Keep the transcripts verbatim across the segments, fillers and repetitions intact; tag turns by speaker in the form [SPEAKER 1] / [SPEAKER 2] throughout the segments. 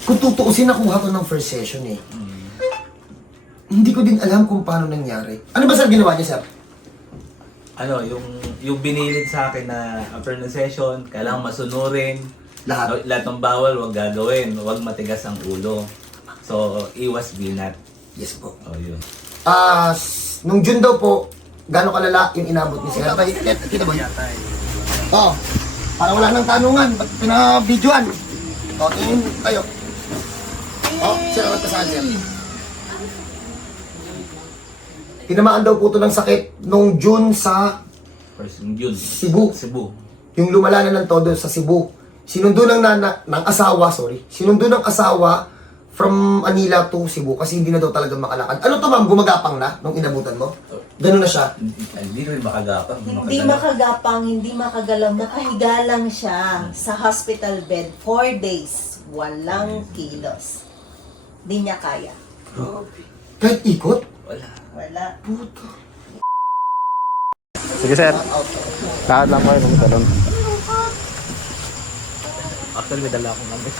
[SPEAKER 1] Kung tutuusin, nakuha ko ng first session eh.
[SPEAKER 2] Mm.
[SPEAKER 1] Hindi ko din alam kung paano nangyari. Ano ba sir ginawa niya, sir?
[SPEAKER 2] Ano, yung yung binilid sa akin na after ng session, kailangan masunurin.
[SPEAKER 1] Lahat.
[SPEAKER 2] Lahat ng bawal, wag gagawin. Wag matigas ang ulo. So, iwas binat.
[SPEAKER 1] Yes po.
[SPEAKER 2] Oh, yun.
[SPEAKER 1] Ah, s- nung June daw po, gano'ng kalala yung inabot ni sir? Tay, kita, kita ba niya? Oo. Para wala nang tanungan, ba't pinabidyoan? O, tingin tayo. O, sir, ang kasaan sir? Tinamaan daw po ito ng sakit nung June sa
[SPEAKER 2] First, yung yun.
[SPEAKER 1] Cebu.
[SPEAKER 2] Cebu.
[SPEAKER 1] Yung lumala na ng todo sa Cebu. Sinundo ng, nana, ng asawa, sorry. Sinundo ng asawa from Manila to Cebu kasi hindi na daw talaga makalakad. Ano to ma'am, gumagapang na nung inabutan mo? Ganun na siya.
[SPEAKER 2] Hindi, hindi rin makagapang.
[SPEAKER 3] Hindi makagapang, hindi makagalaw. Nakahiga lang siya sa hospital bed. Four days. Walang kilos. Hindi niya kaya.
[SPEAKER 1] Kahit ikot?
[SPEAKER 2] Wala.
[SPEAKER 3] Wala.
[SPEAKER 1] Puta.
[SPEAKER 4] Sige sir, lahat lang kayo nung talon.
[SPEAKER 2] Actually, may dala akong number.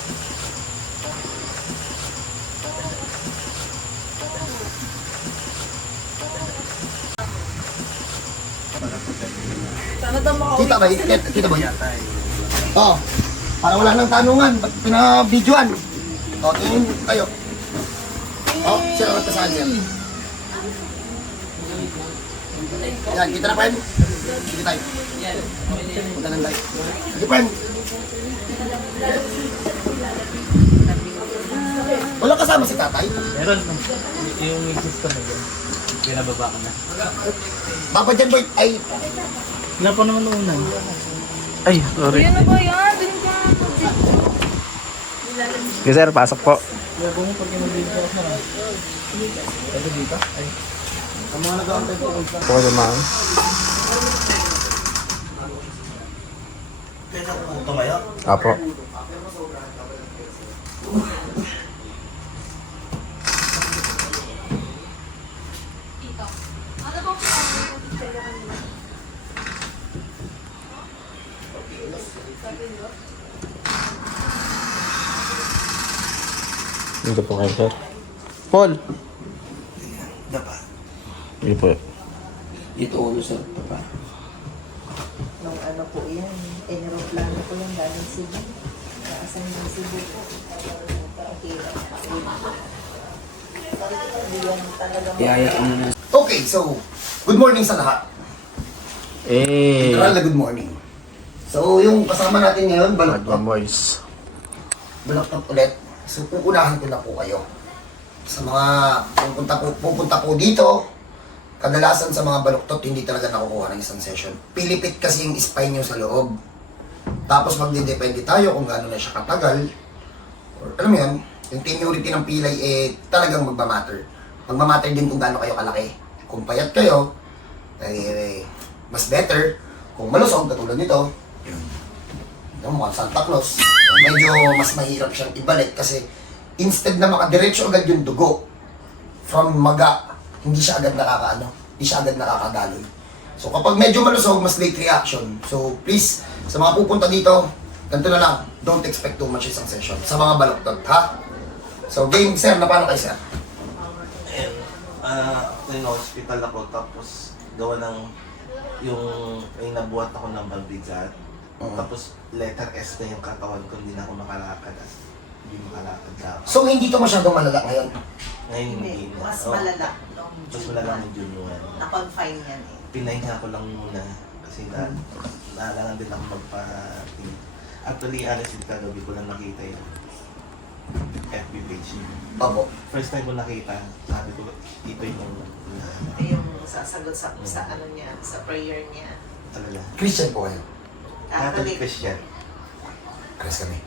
[SPEAKER 1] Kita ba? Kita, kita ba? Oo. Para wala nang tanungan, ba't pinabidyoan? O, tingin tayo. O, sir, ang kasaan sir? Yan, kita na, friend. Sige tayo. Punta ng light. Sige, friend. Walang kasama si tatay.
[SPEAKER 2] Meron. Yung system na yun. Pinababa ko na.
[SPEAKER 1] Papa dyan, boy. Ay,
[SPEAKER 2] Wala pa naman una.
[SPEAKER 4] Ay, sorry.
[SPEAKER 5] Ano ba yan? Dun ka.
[SPEAKER 4] Sige sir, pasok po.
[SPEAKER 2] Labo mo pag yung ko na. Ito dito? Ay.
[SPEAKER 1] ang mga nag-aantay po.
[SPEAKER 4] Po kayo ma'am.
[SPEAKER 2] Tumayo?
[SPEAKER 4] Apo. Dito po kayo sir. Paul!
[SPEAKER 1] Dapa.
[SPEAKER 4] Dito po.
[SPEAKER 1] Ito ulo, sir. Dapa.
[SPEAKER 3] Nung ano po yan, aeroplano po yan galing Cebu. Naasan yung Cebu po. Okay. Hindi yan talaga mo.
[SPEAKER 1] Okay, so, good morning sa lahat.
[SPEAKER 4] Eh!
[SPEAKER 1] Literal na good morning. So, yung kasama natin ngayon,
[SPEAKER 4] Mga
[SPEAKER 1] balaktot.
[SPEAKER 4] boys.
[SPEAKER 1] Balaktot ulit. So, pupunahan ko na po kayo. Sa mga pupunta po, pupunta po dito, kadalasan sa mga baluktot, hindi talaga nakukuha ng isang session. Pilipit kasi yung spine nyo sa loob. Tapos magdidepende tayo kung gaano na siya katagal. Or, alam mo yan, yung tenuity ng pilay, eh, talagang magmamatter. Magmamatter din kung gaano kayo kalaki. Kung payat kayo, eh, mas better. Kung malusog, katulad nito, yun. Yung mukhang Santa Claus. Medyo mas mahirap siyang ibalik kasi instead na makadiretso agad yung dugo from maga, hindi siya agad nakakaano, hindi siya agad nakakadaloy. So kapag medyo malusog, mas late reaction. So please, sa mga pupunta dito, ganito na lang, don't expect too much isang session sa mga baloktot, ha? So game, sir, na paano kayo, sir?
[SPEAKER 6] Ah, uh, hospital ako tapos gawa ng yung may nabuhat ako ng mabigat.
[SPEAKER 1] Oo.
[SPEAKER 6] Tapos letter S na yung katawan ko, hindi na ako makalakad. As, hindi makalakad na ako.
[SPEAKER 1] So hindi to masyadong malala ngayon.
[SPEAKER 6] Ngayon
[SPEAKER 3] Hindi,
[SPEAKER 6] hindi na.
[SPEAKER 3] mas
[SPEAKER 6] Oo.
[SPEAKER 3] malala. Nung
[SPEAKER 6] Mas
[SPEAKER 3] June
[SPEAKER 6] malala
[SPEAKER 3] one.
[SPEAKER 6] ng June one.
[SPEAKER 3] Na-confine yan eh.
[SPEAKER 6] Pinahinga ko lang muna kasi na naalangan din ako magpa Actually, honestly, kagabi ko lang nakita yung F B page niya.
[SPEAKER 1] Opo.
[SPEAKER 6] First time ko nakita, sabi ko, ito yung
[SPEAKER 3] Ito yung sasagot sa, sa ano niya, sa prayer niya.
[SPEAKER 6] talaga.
[SPEAKER 1] Christian po kayo.
[SPEAKER 6] Catholic
[SPEAKER 3] Catholic.
[SPEAKER 6] Christian.
[SPEAKER 1] Chris kami.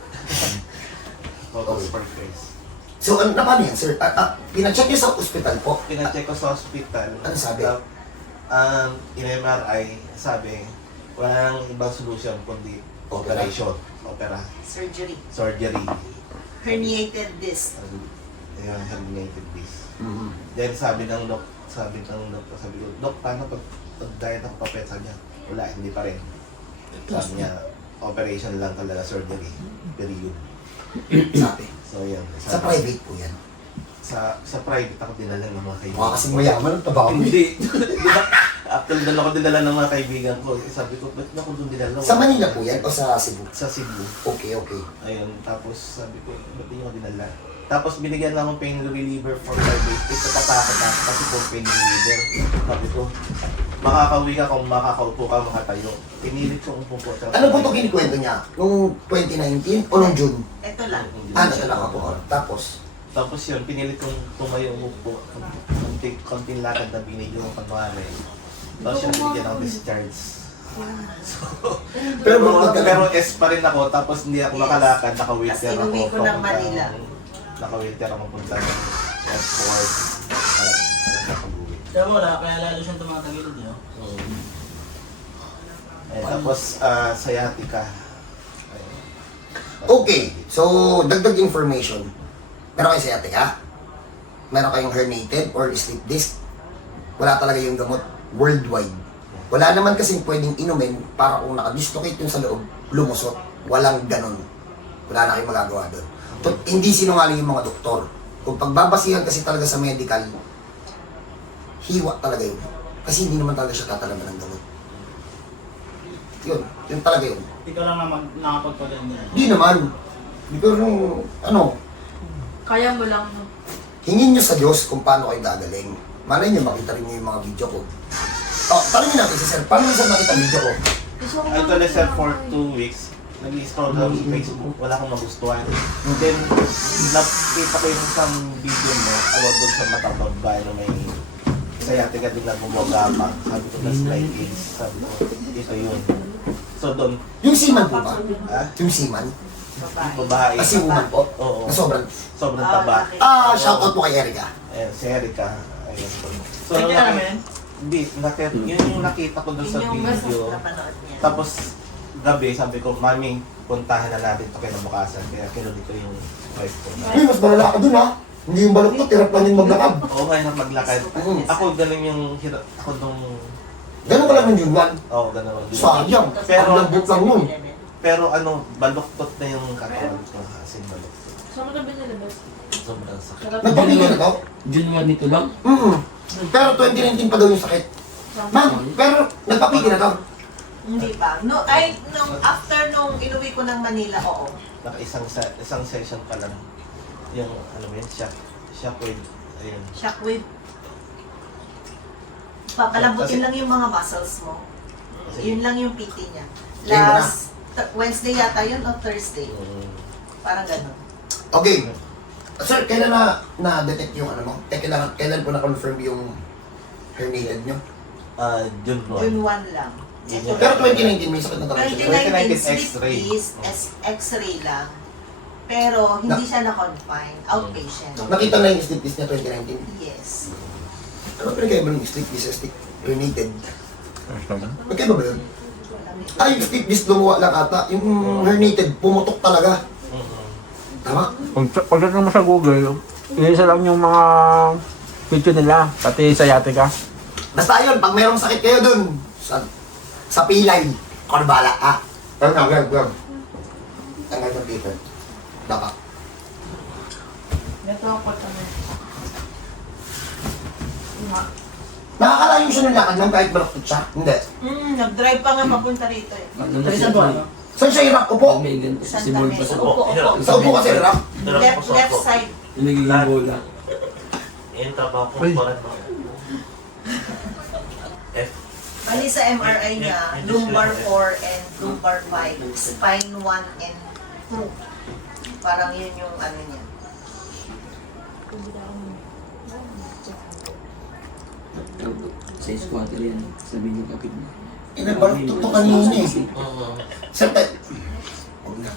[SPEAKER 6] Focus for Christ.
[SPEAKER 1] So ano, na paano yan, sir? Ah, ah, pinacheck niyo sa ospital po.
[SPEAKER 6] Pinacheck ko sa hospital.
[SPEAKER 1] Ano sabi?
[SPEAKER 6] Um, in M R I, sabi, walang ibang solution kundi operation. Opera.
[SPEAKER 3] Surgery.
[SPEAKER 6] Surgery.
[SPEAKER 3] Herniated disc.
[SPEAKER 6] Ayun, herniated disc.
[SPEAKER 1] Mm-hmm.
[SPEAKER 6] Then sabi ng doc, sabi ng doctor, sabi ko, Dok, paano pag pag-diet ako papet? Sabi niya, wala, hindi pa rin. Sabi niya, operation lang talaga, surgery. Period.
[SPEAKER 1] Sabi.
[SPEAKER 6] So, yan.
[SPEAKER 1] Sa private po yan.
[SPEAKER 6] Sa, sa private ako dinala ng mga kaibigan.
[SPEAKER 1] Mukha kasing mayaman ang tabaho mo.
[SPEAKER 6] Hindi. Di ba? Actually, doon ako dinala ng mga kaibigan ko. Eh, Sabi ko, ba't ako doon dinala?
[SPEAKER 1] Sa Manila po yan o sa Cebu?
[SPEAKER 6] Sa Cebu.
[SPEAKER 1] Okay, okay.
[SPEAKER 6] Ayun, tapos sabi ko, ba't di ako dinala? Tapos binigyan lang ng pain reliever for five days. Ito tatakot ako kasi po pain reliever. Sabi ko, makakauwi ka kung makakaupo ka, makatayo. Pinilit ko umupo.
[SPEAKER 1] Ano po ito kinikwento niya? Nung twenty nineteen o nung June?
[SPEAKER 3] Ito lang.
[SPEAKER 1] Ah, ito lang ako. Tapos,
[SPEAKER 6] Tapos yun, pinilit kong tumayo umupo. Konting, konting lakad na binigyan ko kunwari. Tapos yun, binigyan ako discharge. So,
[SPEAKER 1] Pero
[SPEAKER 6] pero,
[SPEAKER 1] bakit ka-
[SPEAKER 6] pero S pa rin ako, tapos hindi ako
[SPEAKER 3] Yes.
[SPEAKER 6] makalakad, naka-wheelchair
[SPEAKER 3] Tas
[SPEAKER 6] ako.
[SPEAKER 3] inuwi ko ng
[SPEAKER 6] papuntang-
[SPEAKER 3] Manila.
[SPEAKER 6] Naka-wheelchair ako punta ng airport. Uh, nakapag-uwi.
[SPEAKER 5] Kaya wala, kaya lalo siyang tumatagilid yun.
[SPEAKER 6] Mm. Eh, tapos, ah, sciatica. Ayun.
[SPEAKER 1] okay. So, dagdag information. Meron kayo sciatica? Meron kayong herniated or slip disc? Wala talaga yung gamot worldwide. Wala naman kasing pwedeng inumin para kung nakadislocate yung sa loob, lumusot. Walang ganon. Wala na kayong magagawa doon. Tot, hindi sinungaling yung mga doktor. Kung pagbabasihan kasi talaga sa medical, hiwa talaga yun. Kasi hindi naman talaga siya tatalaman ng gamot. Yun, yun talaga yun.
[SPEAKER 5] Ikaw lang naman nakapagpaganyan.
[SPEAKER 1] Hindi naman. Pero nung, ano,
[SPEAKER 7] Kaya mo lang. no?
[SPEAKER 1] hingin nyo sa Diyos kung paano kayo gagaling. Malay nyo, makita rin nyo yung mga video ko. Oh, tanongin natin si Sir, paano nyo sir nakita video ko?
[SPEAKER 7] Gusto ko
[SPEAKER 6] Actually, sir, for two weeks, nag-scroll down sa Facebook, wala akong magustuhan. Then, nakita ko yung isang video mo about doon sa matapag ba na may sciatica din na gumagapang. Sabi ko, that's like AIDS. Sabi ko, ito yun. So doon,
[SPEAKER 1] Yung seaman po ba?
[SPEAKER 6] ah,
[SPEAKER 1] Yung seaman?
[SPEAKER 3] Babae.
[SPEAKER 6] babae,
[SPEAKER 1] Kasi woman po?
[SPEAKER 6] Oo.
[SPEAKER 1] Na sobrang...
[SPEAKER 6] sobrang taba.
[SPEAKER 1] Ah, shoutout po kay Erica.
[SPEAKER 6] Ayan, si Erica. Ayun. So,
[SPEAKER 5] Ay, kaya naman?
[SPEAKER 6] Hindi, nakita, yun yung nakita ko doon sa
[SPEAKER 3] Yun yung mas
[SPEAKER 6] video.
[SPEAKER 3] napanood niya.
[SPEAKER 6] Tapos, gabi, sabi ko, Mami, puntahan na natin ito kinabukasan. Kaya kinulit ko yung wife ko.
[SPEAKER 1] Uy, mas malala ka dun ha. Hindi yung balok to, tirap lang yung maglakad.
[SPEAKER 6] Oo, kaya na maglakad.
[SPEAKER 1] Mm.
[SPEAKER 6] Ako, ganun yung hirap. Ako nung...
[SPEAKER 1] Ganun ka lang yung June one.
[SPEAKER 6] Oo, ganun.
[SPEAKER 1] Sayang.
[SPEAKER 6] Pero-
[SPEAKER 1] Ang lambot lang nun.
[SPEAKER 6] Pero ano, baluktot na yung katawan ko. As in, baluktot.
[SPEAKER 7] Saan mo na binilabas?
[SPEAKER 6] Sobrang sakit.
[SPEAKER 7] Sarap.
[SPEAKER 1] Nagpapigil na to?
[SPEAKER 4] June one nito lang?
[SPEAKER 1] Mm. Pero twenty nineteen pa daw yung sakit. Ma'am, pero nagpapigil na to.
[SPEAKER 3] Hindi pa. No, ay, nung after nung inuwi ko ng Manila, oo.
[SPEAKER 6] Naka isang, sa- isang session pa lang. Yung, ano mo yun, shock. Shockwave. Ayun.
[SPEAKER 3] Shockwave. Papalambutin lang yung mga muscles mo. Yun lang yung P T niya. Last th- Wednesday yata yun o Thursday.
[SPEAKER 6] Mm.
[SPEAKER 3] Parang ganun.
[SPEAKER 1] Okay. Sir, kailan na na-detect yung ano mo? Eh, kailan, kailan po na-confirm yung herniated nyo?
[SPEAKER 6] Ah, June one.
[SPEAKER 3] June one lang.
[SPEAKER 6] Yun yung-
[SPEAKER 1] Pero twenty nineteen may sakit na talaga
[SPEAKER 3] twenty
[SPEAKER 1] siya.
[SPEAKER 3] nineteen
[SPEAKER 6] twenty nineteen
[SPEAKER 3] slip
[SPEAKER 6] X-ray.
[SPEAKER 3] disc, S- X-ray lang. Pero hindi siya na-confine. Outpatient.
[SPEAKER 1] Nakita na yung slip disc niya twenty nineteen.
[SPEAKER 3] Yes.
[SPEAKER 1] Ano pinagkaiba ng slip disc sa stick herniated? Magkaiba ba yun? Ah, yung slip disc lumuwa lang ata. Yung herniated, pumutok talaga.
[SPEAKER 6] Mhm.
[SPEAKER 1] Tama?
[SPEAKER 4] Pag, pagdating mo sa Google, isa lang yung mga video nila, pati sa Yatika.
[SPEAKER 1] Basta yun, pag mayroong sakit kayo dun, sa, sa pilay, ako na bahala, ha? Pero na, grab, grab. Tanggal ng paper. Dapat.
[SPEAKER 7] Ito ako kami.
[SPEAKER 1] Nakakalayo siya ng lakad ng kahit balaktot siya? Hindi.
[SPEAKER 3] Mm, nag-drive pa nga papunta rito eh.
[SPEAKER 5] Isa ba?
[SPEAKER 1] Saan siya hirap? Upo?
[SPEAKER 3] Santa Mesa. Opo, opo.
[SPEAKER 1] Sa upo kasi hirap?
[SPEAKER 3] Left, left side.
[SPEAKER 6] Yung taba ko
[SPEAKER 4] Uy.
[SPEAKER 6] pa rin. F.
[SPEAKER 3] Bali sa M R I niya, lumbar four and lumbar five, spine one and two. Parang yun yung ano niya.
[SPEAKER 8] Sa squatter yan, sabi niyo kapit mo.
[SPEAKER 1] Inabalaktot to kanina eh.
[SPEAKER 6] Mhm.
[SPEAKER 1] Sir, tayo. Huwag na.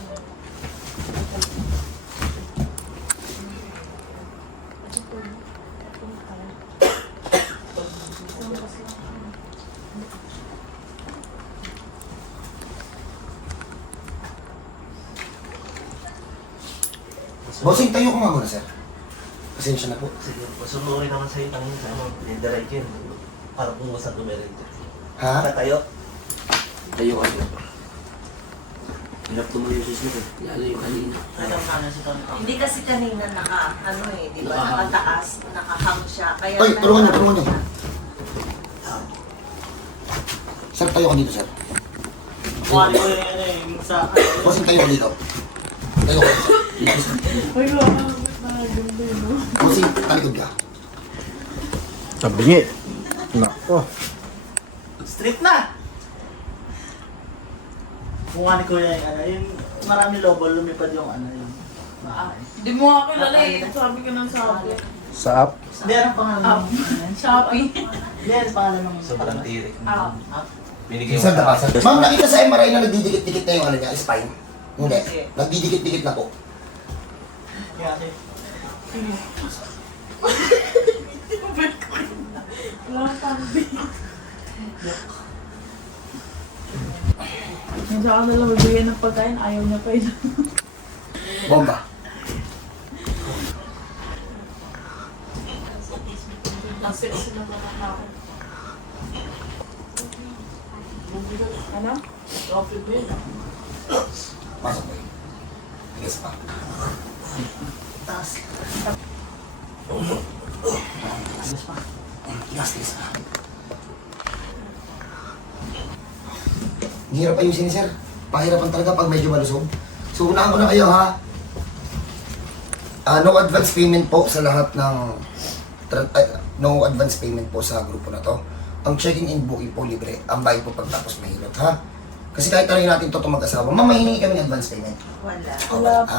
[SPEAKER 1] Bossing, tayo ko nga muna, sir. Pasensya na po.
[SPEAKER 6] Sige, masunurin naman sa'yo ang ano, indirect yun. Para kung saan dumiretso.
[SPEAKER 1] Ha?
[SPEAKER 6] Tatayo.
[SPEAKER 8] Tayo kayo. Hirap tumayo sa sir. Lalo yung kanina.
[SPEAKER 5] Anong kanan si Tony?
[SPEAKER 3] Hindi kasi kanina naka, ano eh, di ba, nakataas, nakahang siya. Kaya
[SPEAKER 1] Ay, tulungan niyo,
[SPEAKER 3] nahirapan
[SPEAKER 1] tulungan niyo.
[SPEAKER 3] siya.
[SPEAKER 1] Sir, tayo ka dito, sir.
[SPEAKER 5] Kuwari ko yung ano eh, yung sa...
[SPEAKER 1] Bossing, tayo ka dito. Tayo ka dito, sir. Dito, sir.
[SPEAKER 7] Ay, wala ka maganda yun, no?
[SPEAKER 1] Bossing, talikod ka.
[SPEAKER 4] Sabingi. Nako.
[SPEAKER 5] Street na! Kung ano ko yung ano, yung marami lobo, lumipad yung ano, yung bahay.
[SPEAKER 7] Hindi mo nga kilala eh. Sabi ko ng sabi.
[SPEAKER 4] Sa app.
[SPEAKER 5] Hindi, anong pangalan
[SPEAKER 7] Ah.
[SPEAKER 5] ng...
[SPEAKER 7] Shopee.
[SPEAKER 5] Hindi, anong pangalan ng...
[SPEAKER 2] Sobrang tirik.
[SPEAKER 7] Ah.
[SPEAKER 2] Binigay
[SPEAKER 1] Sir, daka, sir. Ma'am, nakita sa M R I na nagdidikit-dikit na yung ano niya, spine. Hindi. Nagdidikit-dikit na po.
[SPEAKER 5] Yung ano,
[SPEAKER 7] Wala kang Yung sa akin nalang bibigyan ng pagkain, ayaw niya pa yun.
[SPEAKER 1] Bomba.
[SPEAKER 7] Kasi sila nakakakot. Ano? Coffee ba yun?
[SPEAKER 1] Pasok po yun. Tigas pa.
[SPEAKER 5] taas. Tigas pa.
[SPEAKER 1] Tigas, tigas pa. Hirap ayusin, sir. Pahirapan talaga pag medyo malusog. So, unahan ko na kayo, ha? Ah, no advance payment po sa lahat ng... tra- ay, no advance payment po sa grupo na to. Ang checking in booking po libre. Ang bayad po pagtapos mahirap, ha? Kasi kahit talaga natin to mag-asawa, mamahingi kami ng advance payment.
[SPEAKER 3] Wala.
[SPEAKER 1] O, wala, ha?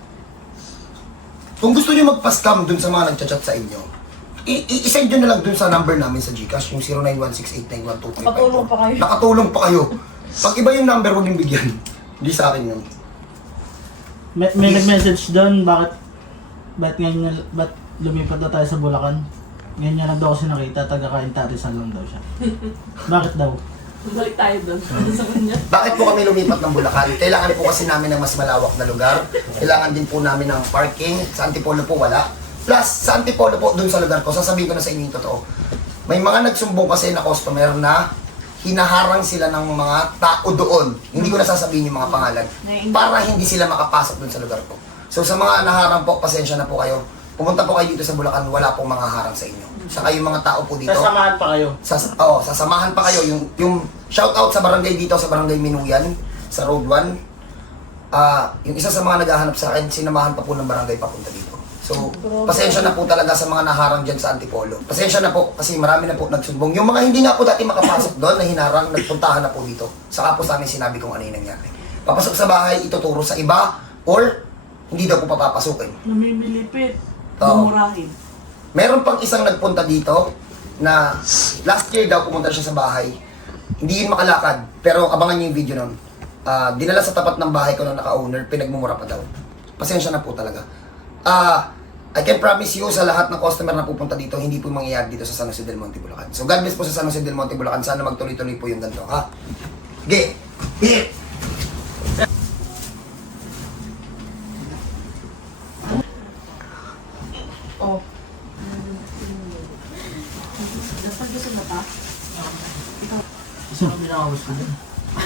[SPEAKER 1] Kung gusto nyo magpa-scam dun sa mga nagchat-chat sa inyo, i- i- i-send nyo na lang dun sa number namin sa GCash, yung zero nine one six eight nine one two three five four.
[SPEAKER 7] Nakatulong pa kayo.
[SPEAKER 1] Nakatulong pa kayo. Pag iba yung number, huwag yung bigyan. Hindi sa akin yun.
[SPEAKER 5] May, may nag-message doon, bakit ba't ngayon na- ba't lumipat na tayo sa Bulacan? Ngayon niya lang daw kasi nakita, taga-Kaintarizan lang daw siya. Bakit daw?
[SPEAKER 7] Balik tayo doon. Sa kanya.
[SPEAKER 1] Bakit po kami lumipat ng Bulacan? Kailangan po kasi namin ng mas malawak na lugar. Kailangan din po namin ng parking. Sa Antipolo po wala. Plus, sa Antipolo po, dun sa lugar ko, sasabihin ko na sa inyo yung totoo. May mga nagsumbong kasi na customer na hinaharang sila ng mga tao doon. Hindi ko na sasabihin yung mga pangalan. Para hindi sila makapasok dun sa lugar ko. So sa mga naharang po, pasensya na po kayo. Pumunta po kayo dito sa Bulacan, wala pong mga harang sa inyo. Sa kayong mga tao po dito.
[SPEAKER 5] Sasamahan pa kayo.
[SPEAKER 1] Sas oh, sasamahan pa kayo yung yung shout out sa barangay dito sa barangay Minuyan sa Road one. Ah, yung isa sa mga naghahanap sa akin, sinamahan pa po ng barangay papunta dito. So, pasensya na po talaga sa mga naharang diyan sa Antipolo. Pasensya na po kasi marami na po nagsumbong. Yung mga hindi nga po dati makapasok doon na hinarang, nagpuntahan na po dito. Saka po sa amin sinabi kung ano yung nangyari. Papasok sa bahay, ituturo sa iba or hindi daw po papapasukin.
[SPEAKER 7] Namimilipit.
[SPEAKER 1] Oo.
[SPEAKER 7] Mumurahin.
[SPEAKER 1] Meron pang isang nagpunta dito na last year daw pumunta siya sa bahay. Hindi yun makalakad, pero abangan niyo yung video nun. Ah, dinala sa tapat ng bahay ko nung naka-owner, pinagmumura pa daw. Pasensya na po talaga. Ah, I can promise you sa lahat ng customer na pupunta dito, hindi po mangyayari dito sa San Jose del Monte, Bulacan. So God bless po sa San Jose del Monte, Bulacan. Sana magtuloy-tuloy po yung ganito, ha? Okay. Hit!
[SPEAKER 7] Oh.
[SPEAKER 5] Isa ang pinakawas ko dun.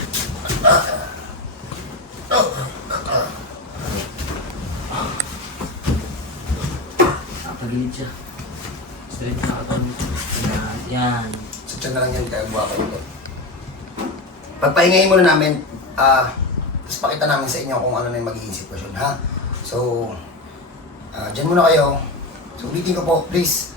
[SPEAKER 8] Nakapagilid siya. Straight na nakatanong. Yan. Yan.
[SPEAKER 1] So, tiyan na lang yan, kaya buha kayo doon. Pagpahingayin muna namin, ah, tapos pakita namin sa inyo kung ano na yung magiging sitwasyon, ha? So, ah, dyan muna kayo. So, ulitin ko po, please.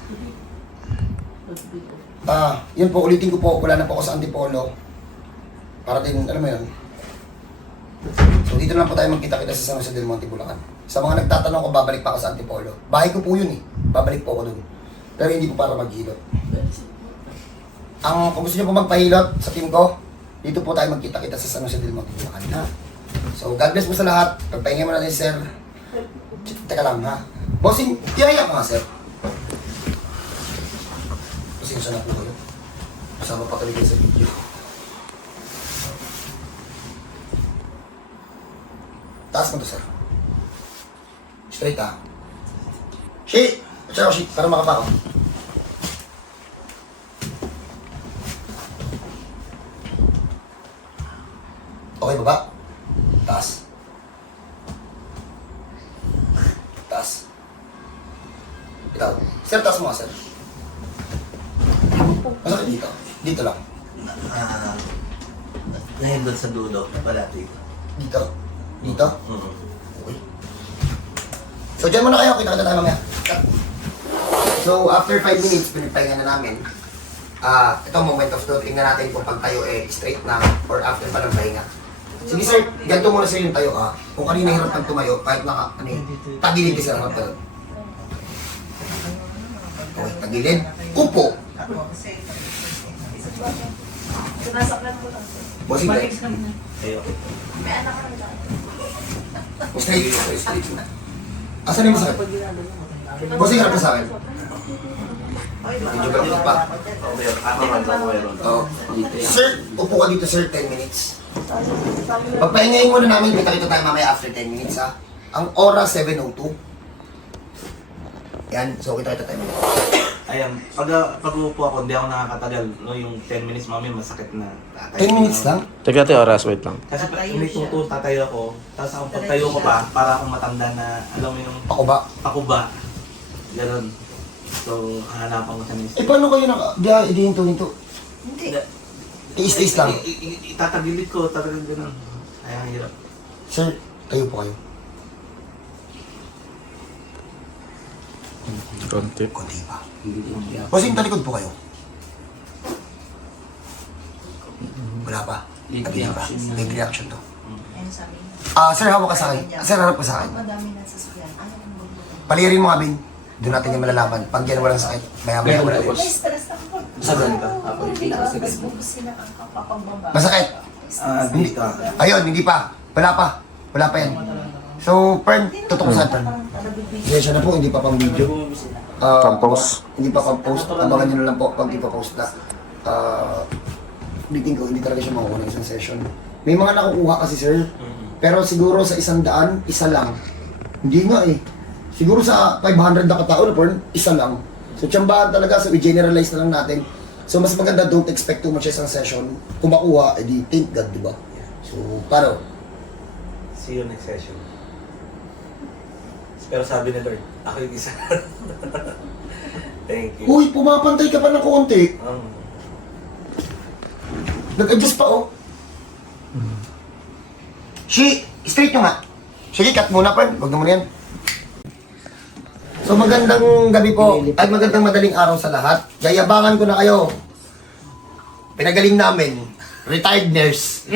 [SPEAKER 1] Ah, yun po, ulitin ko po, wala na po ako sa Antipolo. Para din, alam mo yun. So, dito na lang po tayo magkita-kita sa San Jose del Monte, Bulacan. Sa mga nagtatanong ko, babalik pa ako sa Antipolo. Bahay ko po yun eh. Babalik po ako dun. Pero hindi po para maghilot. Ang, kung gusto nyo po magpahilot sa team ko, dito po tayo magkita-kita sa San Jose del Monte, Bulacan, ha? So, God bless po sa lahat. Pagpahinga mo natin, sir. Teka lang, ha? Bossing, tiyaya ka nga, sir. Pasensya na po kayo. Kasama pa talaga sa video. Taas mo to, sir. Straight, ha? Shit! Tsaka, shit, para makapa ako. Okay, baba. Taas. Taas. Taas. Ikaw. Sir, taas mo nga, sir. Masakit dito. Dito lang.
[SPEAKER 2] Ah, nahindol sa dulo, napalati.
[SPEAKER 1] Dito. Dito.
[SPEAKER 2] Mm.
[SPEAKER 1] Okay. So, dyan muna kayo. Kita-kita tayo mamaya. Cut. So, after five minutes, pinipahinga na namin. Ah, ito moment of truth. Tingnan natin kung pag tayo eh straight na or after pa ng pahinga. Sige sir, ganito muna sir yung tayo ah. Kung kanina hirap pag tumayo, kahit naka, ano yun, tagilid kasi lang kapag. Okay, tagilid. Upo. Bossing guys.
[SPEAKER 2] Ayoko.
[SPEAKER 1] Straight, straight, straight. Asan yung masakit? Bossing, harap ka sa akin. Medyo galit pa.
[SPEAKER 2] Okay, ako man ako meron.
[SPEAKER 1] Oh. Sir, upo ka dito sir, ten minutes. Pagpahingayin muna namin, kita-kita tayo mamaya after ten minutes ha. Ang oras, seven oh two. Yan, so kita-kita tayo mamaya.
[SPEAKER 2] Ayan, pag, pag uupo ako, hindi ako nakakatagal. No, yung ten minutes mami, masakit na. Tatayo
[SPEAKER 1] ten minutes
[SPEAKER 2] na.
[SPEAKER 1] lang?
[SPEAKER 4] Teka, te, oras, wait lang.
[SPEAKER 2] Kasi pag umituto, tatayo ako. Tapos ako pagtayo ko pa, para akong matanda na, alam mo yung
[SPEAKER 1] Ako ba?
[SPEAKER 2] pakuba. Ganon. So, hahanapan ko sa mister.
[SPEAKER 1] Eh, paano kayo naka... Di, ah, hindi hinto, hinto.
[SPEAKER 3] Hindi.
[SPEAKER 1] Iis-iis lang.
[SPEAKER 2] I- i- i- Itatagilid ko, tatagilid ganon. Kaya ang hirap.
[SPEAKER 1] Sir, tayo po kayo.
[SPEAKER 4] Konti.
[SPEAKER 1] Konti pa. Bossing, talikod po kayo. Wala pa.
[SPEAKER 8] Leg
[SPEAKER 1] Nagilid pa.
[SPEAKER 8] reaction.
[SPEAKER 1] Leg reaction to.
[SPEAKER 3] Ayun sabi niya.
[SPEAKER 1] Ah, sir, hawak ka sa akin. Sir, harap ka sa akin.
[SPEAKER 3] Madami na sasakyan. Ano ang magmumula?
[SPEAKER 1] Palirin mo nga, Bin. Doon natin yung malalaman. Pag yan walang sakit, maya-maya wala din.
[SPEAKER 3] May stress ako.
[SPEAKER 2] Saan ka?
[SPEAKER 8] Ako,
[SPEAKER 3] Hindi
[SPEAKER 8] dito
[SPEAKER 3] ka
[SPEAKER 8] sa
[SPEAKER 3] kasi
[SPEAKER 8] ganda.
[SPEAKER 3] bubus sila ang kapapababa.
[SPEAKER 1] Masakit?
[SPEAKER 2] Ah,
[SPEAKER 1] Hindi.
[SPEAKER 2] dito.
[SPEAKER 1] Ayun, hindi pa. Wala pa. Wala pa yan. So, Pern, tutok ko saan, Pern. Yes, siya na po, hindi pa pang video. Ah,
[SPEAKER 4] Pang-post.
[SPEAKER 1] Hindi pa pang post. Abangan nyo na lang po pag ipa-post na. Ah, biting ko, hindi talaga siya makukuha ng isang session. May mga nakukuha kasi, sir. Pero siguro sa isang daan, isa lang. Hindi nga eh. Siguro sa five hundred na katao na porn, isa lang. So, tsambahan talaga. So, i-generalize na lang natin. So, mas maganda, don't expect too much isang session. Kung makuha, edi thank God, di ba? So, paro.
[SPEAKER 2] See you next session. Pero sabi ni Lord, ako yung isa. Thank you.
[SPEAKER 1] Uy, pumapantay ka pa ng konti.
[SPEAKER 2] Um,
[SPEAKER 1] Nag-adjust pa, oh. Shi, straight nyo nga. Sige, cut muna, Pern. Huwag naman yan. So, magandang gabi po. At magandang madaling araw sa lahat. Yayabangan ko na kayo. Pinagaling namin. Retired nurse.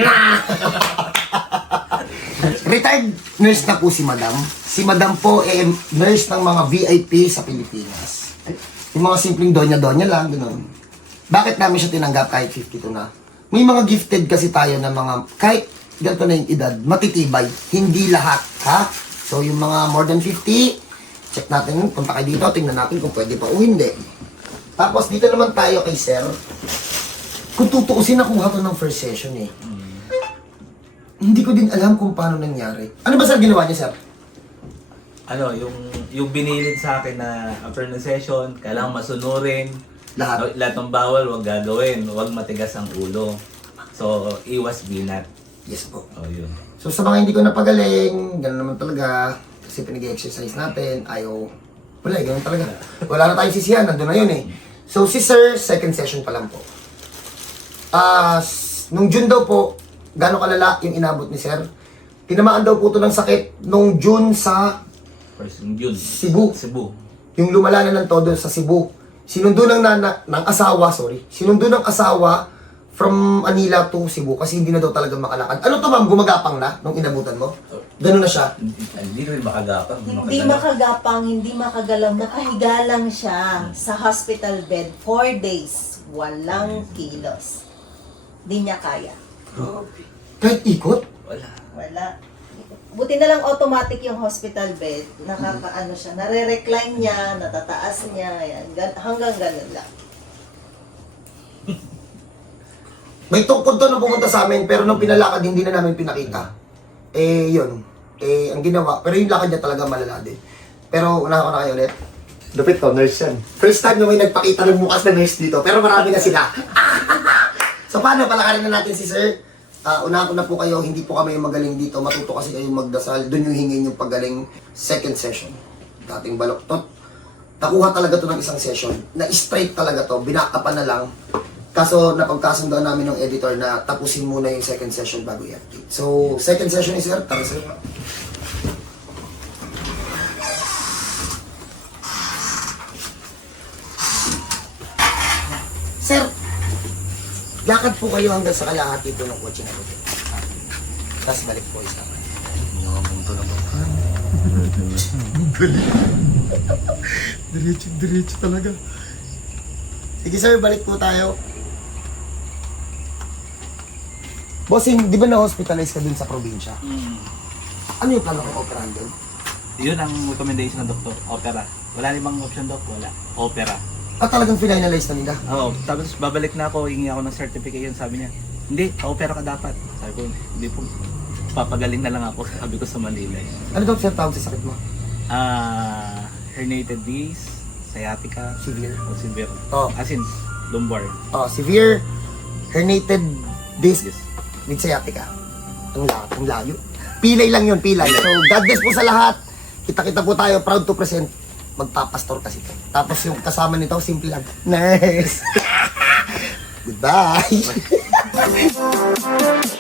[SPEAKER 1] Retired nurse na po si Madam. Si Madam po ay nurse ng mga V I P sa Pilipinas. Yung mga simpleng donya-donya lang, gano'n. Bakit namin siya tinanggap kahit fifty-two na? May mga gifted kasi tayo na mga, kahit ganito na yung edad, matitibay. Hindi lahat, ha? So, yung mga more than fifty, check natin, punta kayo dito, tingnan natin kung pwede pa o hindi. Tapos, dito naman tayo kay Sir. Kung tutuusin, nakuha ko ng first session eh. Hindi ko din alam kung paano nangyari. Ano ba Sir ginawa niya, Sir?
[SPEAKER 2] ano, yung yung binilid sa akin na after ng session, kailangan masunurin.
[SPEAKER 1] Lahat.
[SPEAKER 2] No, lahat ng bawal, wag gagawin. Wag matigas ang ulo. So, iwas binat.
[SPEAKER 1] Yes po.
[SPEAKER 2] Oh, yun.
[SPEAKER 1] So sa mga hindi ko napagaling, gano'n naman talaga. Kasi pinag-exercise natin, ayaw. Wala eh, gano'n talaga. Wala na tayong sisihan, nandun na yun eh. So si Sir, second session pa lang po. Ah, s- nung June daw po, gano'ng kalala yung inabot ni Sir. Tinamaan daw po ito ng sakit nung June sa
[SPEAKER 2] First yung yun.
[SPEAKER 1] Cebu.
[SPEAKER 2] Cebu.
[SPEAKER 1] Yung lumala na ng todo sa Cebu. Sinundo ng, nana, ng asawa, sorry. Sinundo ng asawa from Manila to Cebu kasi hindi na daw talaga makalakad. Ano to ma'am, gumagapang na nung inabutan mo? Ganun na siya.
[SPEAKER 2] Hindi, hindi rin makagapang.
[SPEAKER 3] Hindi makagapang, hindi makagalaw. Nakahiga lang siya sa hospital bed. Four days. Walang kilos. Hindi niya kaya.
[SPEAKER 1] Kahit ikot?
[SPEAKER 2] Wala.
[SPEAKER 3] Wala. Buti na lang automatic yung hospital bed. Nakakaano siya. Nare-recline niya, natataas niya. Yan. Gan- hanggang ganun lang.
[SPEAKER 1] May tungkod to nung pumunta sa amin, pero nung pinalakad, hindi na namin pinakita. Eh, yun. Eh, ang ginawa, pero yung lakad niya talaga malala din. Pero, unahan ko na kayo ulit. Lupit to, nurse yan. First time na may nagpakita ng bukas na nurse dito, pero marami na sila. So, paano? Palakarin na natin si Sir. Ah, unahan ko na po kayo, hindi po kami yung magaling dito. Matuto kasi kayong magdasal. Doon yung hingin yung pagaling second session. Dating baloktot. Nakuha talaga to ng isang session. Na-straight talaga to. Binakapan na lang. Kaso napagkasundoan namin ng editor na tapusin muna yung second session bago i-update. So, second session is sir. Tara sir. Sir, lakad po kayo hanggang sa kalahati po ng kotse na ito. Tapos balik po isa. Mga bunto na bunto. Diretso, diretso talaga. Sige sir, balik po tayo. Bossing, di ba na-hospitalize ka dun sa probinsya?
[SPEAKER 2] Mm.
[SPEAKER 1] Ano yung plano kong operahan dun?
[SPEAKER 2] Yun ang recommendation ng doktor, opera. Wala namang option doc, wala. Opera.
[SPEAKER 1] Ah, talagang finalize na nila?
[SPEAKER 2] Oo, tapos babalik na ako, hingi ako ng certification, sabi niya, hindi, opera ka dapat. Sabi ko, hindi po, papagaling na lang ako, sabi ko sa Manila. eh.
[SPEAKER 1] Ano daw sir tawag sa sakit mo?
[SPEAKER 2] Ah, herniated disc, sciatica,
[SPEAKER 1] Severe.
[SPEAKER 2] o severe.
[SPEAKER 1] Oh.
[SPEAKER 2] As in, lumbar.
[SPEAKER 1] Oh, severe herniated disc
[SPEAKER 2] Yes.
[SPEAKER 1] with sciatica. Ang layo, ang layo. Pilay lang yun, pilay. So, God bless po sa lahat. Kita-kita po tayo, proud to present. Magpapastor kasi ito. Tapos yung kasama nito, simple lang. Nice! Goodbye!